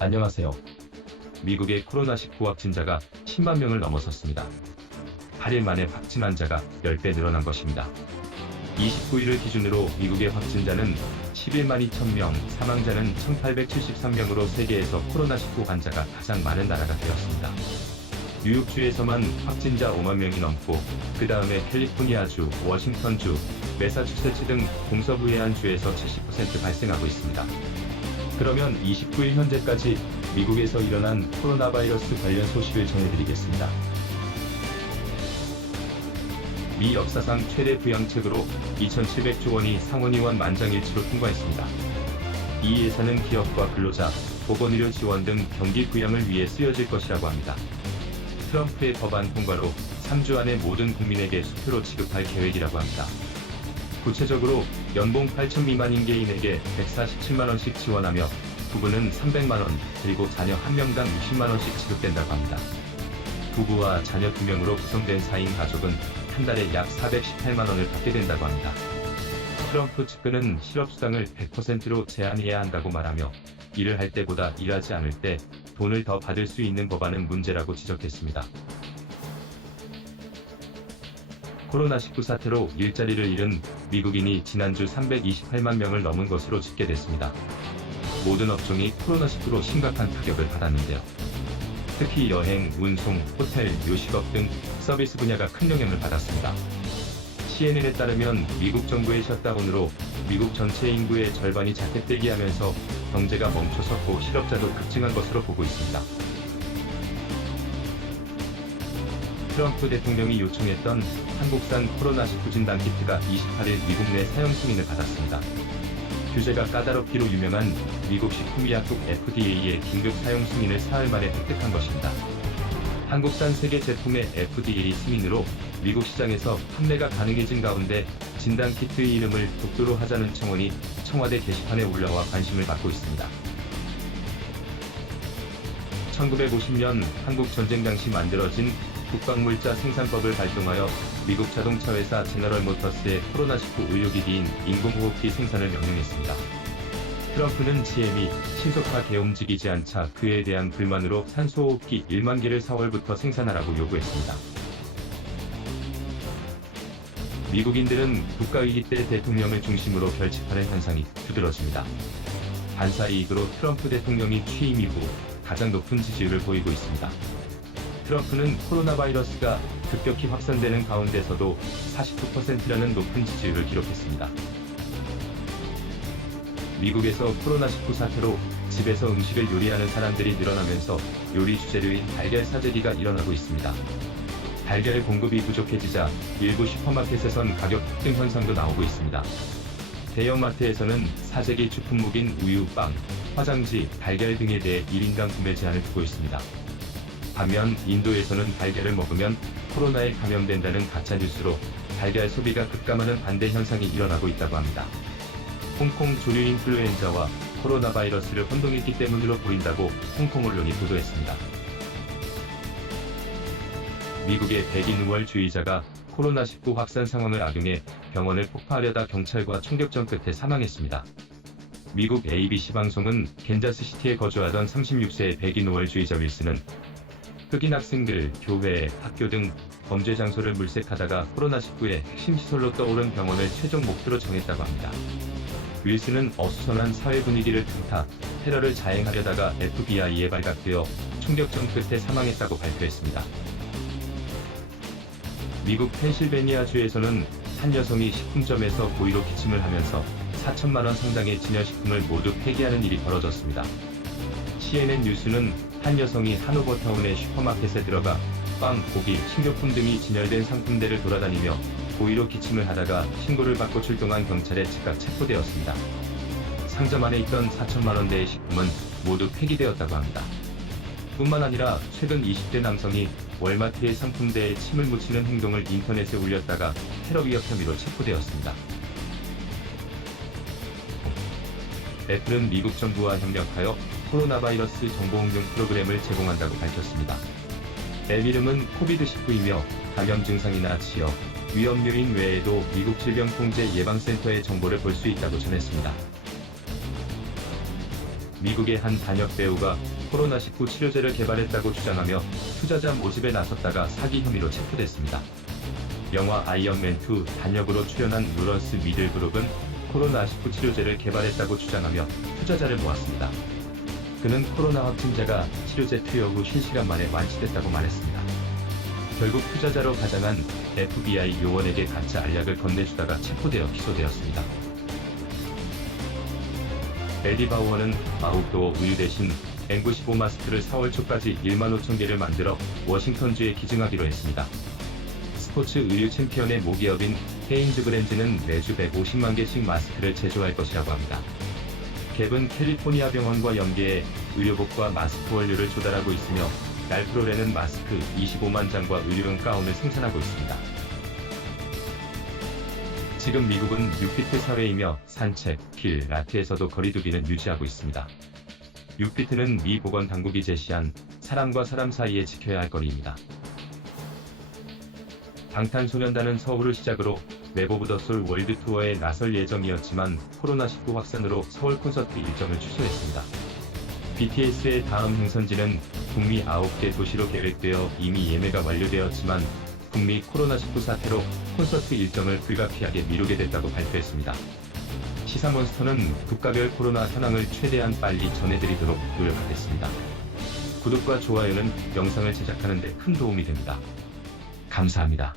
안녕하세요. 미국의 코로나19 확진자가 10만 명을 넘어섰습니다. 8일 만에 확진 환자가 10배 늘어난 것입니다. 29일을 기준으로 미국의 확진자는 11만 2천 명, 사망자는 1,873명으로 세계에서 코로나19 환자가 가장 많은 나라가 되었습니다. 뉴욕주에서만 확진자 5만 명이 넘고 그 다음에 캘리포니아주, 워싱턴주, 매사추세츠 등 동서부해안 주에서 70% 발생하고 있습니다. 그러면 29일 현재까지 미국에서 일어난 코로나 바이러스 관련 소식을 전해드리겠습니다. 미 역사상 최대 부양책으로 2,700조 원이 상원의원 만장일치로 통과했습니다. 이 예산은 기업과 근로자, 보건의료 지원 등 경기 부양을 위해 쓰여질 것이라고 합니다. 트럼프의 법안 통과로 3주 안에 모든 국민에게 수표로 지급할 계획이라고 합니다. 구체적으로 연봉 8천 미만인 개인에게 147만원씩 지원하며 부부는 300만원, 그리고 자녀 1명당 60만원씩 지급된다고 합니다. 부부와 자녀 2명으로 구성된 4인 가족은 한 달에 약 418만원을 받게 된다고 합니다. 트럼프 측근은 실업수당을 100%로 제한해야 한다고 말하며 일을 할 때보다 일하지 않을 때 돈을 더 받을 수 있는 법안은 문제라고 지적했습니다. 코로나19 사태로 일자리를 잃은 미국인이 지난주 328만 명을 넘은 것으로 집계됐습니다. 모든 업종이 코로나19로 심각한 타격을 받았는데요. 특히 여행, 운송, 호텔, 요식업 등 서비스 분야가 큰 영향을 받았습니다. CNN에 따르면 미국 정부의 셧다운으로 미국 전체 인구의 절반이 자택되게 하면서 경제가 멈춰섰고 실업자도 급증한 것으로 보고 있습니다. 트럼프 대통령이 요청했던 한국산 코로나19 진단 키트가 28일 미국 내 사용 승인을 받았습니다. 규제가 까다롭기로 유명한 미국 식품의약국 FDA의 긴급 사용 승인을 사흘 만에 획득한 것입니다. 한국산 세계 제품의 FDA 승인으로 미국 시장에서 판매가 가능해진 가운데 진단 키트의 이름을 독도로 하자는 청원이 청와대 게시판에 올라와 관심을 받고 있습니다. 1950년 한국 전쟁 당시 만들어진 국방물자 생산법을 발동하여 미국 자동차 회사 제너럴 모터스의 코로나19 의료기기인 인공호흡기 생산을 명령했습니다. 트럼프는 GM이 신속하게 움직이지 않자 그에 대한 불만으로 산소호흡기 1만 개를 4월부터 생산하라고 요구했습니다. 미국인들은 국가위기 때 대통령을 중심으로 결집하는 현상이 두드러집니다. 반사 이익으로 트럼프 대통령이 취임 이후 가장 높은 지지율을 보이고 있습니다. 트럼프는 코로나 바이러스가 급격히 확산되는 가운데서도 49%라는 높은 지지율을 기록했습니다. 미국에서 코로나19 사태로 집에서 음식을 요리하는 사람들이 늘어나면서 요리 주재료인 달걀 사재기가 일어나고 있습니다. 달걀 공급이 부족해지자 일부 슈퍼마켓에선 가격 급등 현상도 나오고 있습니다. 대형마트에서는 사재기 주품목인 우유, 빵, 화장지, 달걀 등에 대해 1인당 구매 제한을 두고 있습니다. 반면 인도에서는 달걀을 먹으면 코로나에 감염된다는 가짜 뉴스로 달걀 소비가 급감하는 반대 현상이 일어나고 있다고 합니다. 홍콩 조류 인플루엔자와 코로나 바이러스를 혼동했기 때문으로 보인다고 홍콩 언론이 보도했습니다. 미국의 백인 우월주의자가 코로나19 확산 상황을 악용해 병원을 폭파하려다 경찰과 총격전 끝에 사망했습니다. 미국 ABC 방송은 겐자스시티에 거주하던 36세의 백인 우월주의자 윌슨은 흑인 학생들, 교회, 학교 등 범죄 장소를 물색하다가 코로나19의 핵심 시설로 떠오른 병원을 최종 목표로 정했다고 합니다. 윌슨은 어수선한 사회 분위기를 틈타 테러를 자행하려다가 FBI에 발각되어 총격전 끝에 사망했다고 발표했습니다. 미국 펜실베니아주에서는 한 여성이 식품점에서 고의로 기침을 하면서 4천만 원 상당의 진열식품을 모두 폐기하는 일이 벌어졌습니다. CNN 뉴스는 한 여성이 하노버타운의 슈퍼마켓에 들어가 빵, 고기, 식료품 등이 진열된 상품대를 돌아다니며 고의로 기침을 하다가 신고를 받고 출동한 경찰에 즉각 체포되었습니다. 상점 안에 있던 4천만 원대의 식품은 모두 폐기되었다고 합니다. 뿐만 아니라 최근 20대 남성이 월마트의 상품대에 침을 묻히는 행동을 인터넷에 올렸다가 테러 위협 혐의로 체포되었습니다. 애플은 미국 정부와 협력하여 코로나 바이러스 정보 응용 프로그램을 제공한다고 밝혔습니다. 앱 이름은 코비드19이며 감염 증상이나 치여, 위험 요인 외에도 미국 질병통제예방센터의 정보를 볼 수 있다고 전했습니다. 미국의 한 단역 배우가 코로나19 치료제를 개발했다고 주장하며 투자자 모집에 나섰다가 사기 혐의로 체포됐습니다. 영화 아이언맨2 단역으로 출연한 루런스 미들그룹은 코로나19 치료제를 개발했다고 주장하며 투자자를 모았습니다. 그는 코로나 확진자가 치료제 투여 후 실시간 만에 완치됐다고 말했습니다. 결국 투자자로 가장한 FBI 요원에게 가짜 알약을 건네주다가 체포되어 기소되었습니다. 에디 바우어는 아웃도어 의류 대신 N95 마스크를 4월 초까지 1만 5천 개를 만들어 워싱턴주에 기증하기로 했습니다. 스포츠 의류 챔피언의 모기업인 헤인즈 브랜즈는 매주 150만 개씩 마스크를 제조할 것이라고 합니다. 갭은 캘리포니아 병원과 연계해 의료복과 마스크 원료를 조달하고 있으며 날프로레는 마스크 25만 장과 의료용 가운을 생산하고 있습니다. 지금 미국은 6비트 사회이며 산책, 길, 라트에서도 거리두기는 유지하고 있습니다. 6비트는 미 보건 당국이 제시한 사람과 사람 사이에 지켜야 할 거리입니다. 방탄소년단은 서울을 시작으로 맵 오브 더솔 월드 투어에 나설 예정이었지만 코로나19 확산으로 서울 콘서트 일정을 취소했습니다. BTS의 다음 행선지는 북미 9개 도시로 계획되어 이미 예매가 완료되었지만 북미 코로나19 사태로 콘서트 일정을 불가피하게 미루게 됐다고 발표했습니다. 시사몬스터는 국가별 코로나 현황을 최대한 빨리 전해드리도록 노력하겠습니다. 구독과 좋아요는 영상을 제작하는 데 큰 도움이 됩니다. 감사합니다.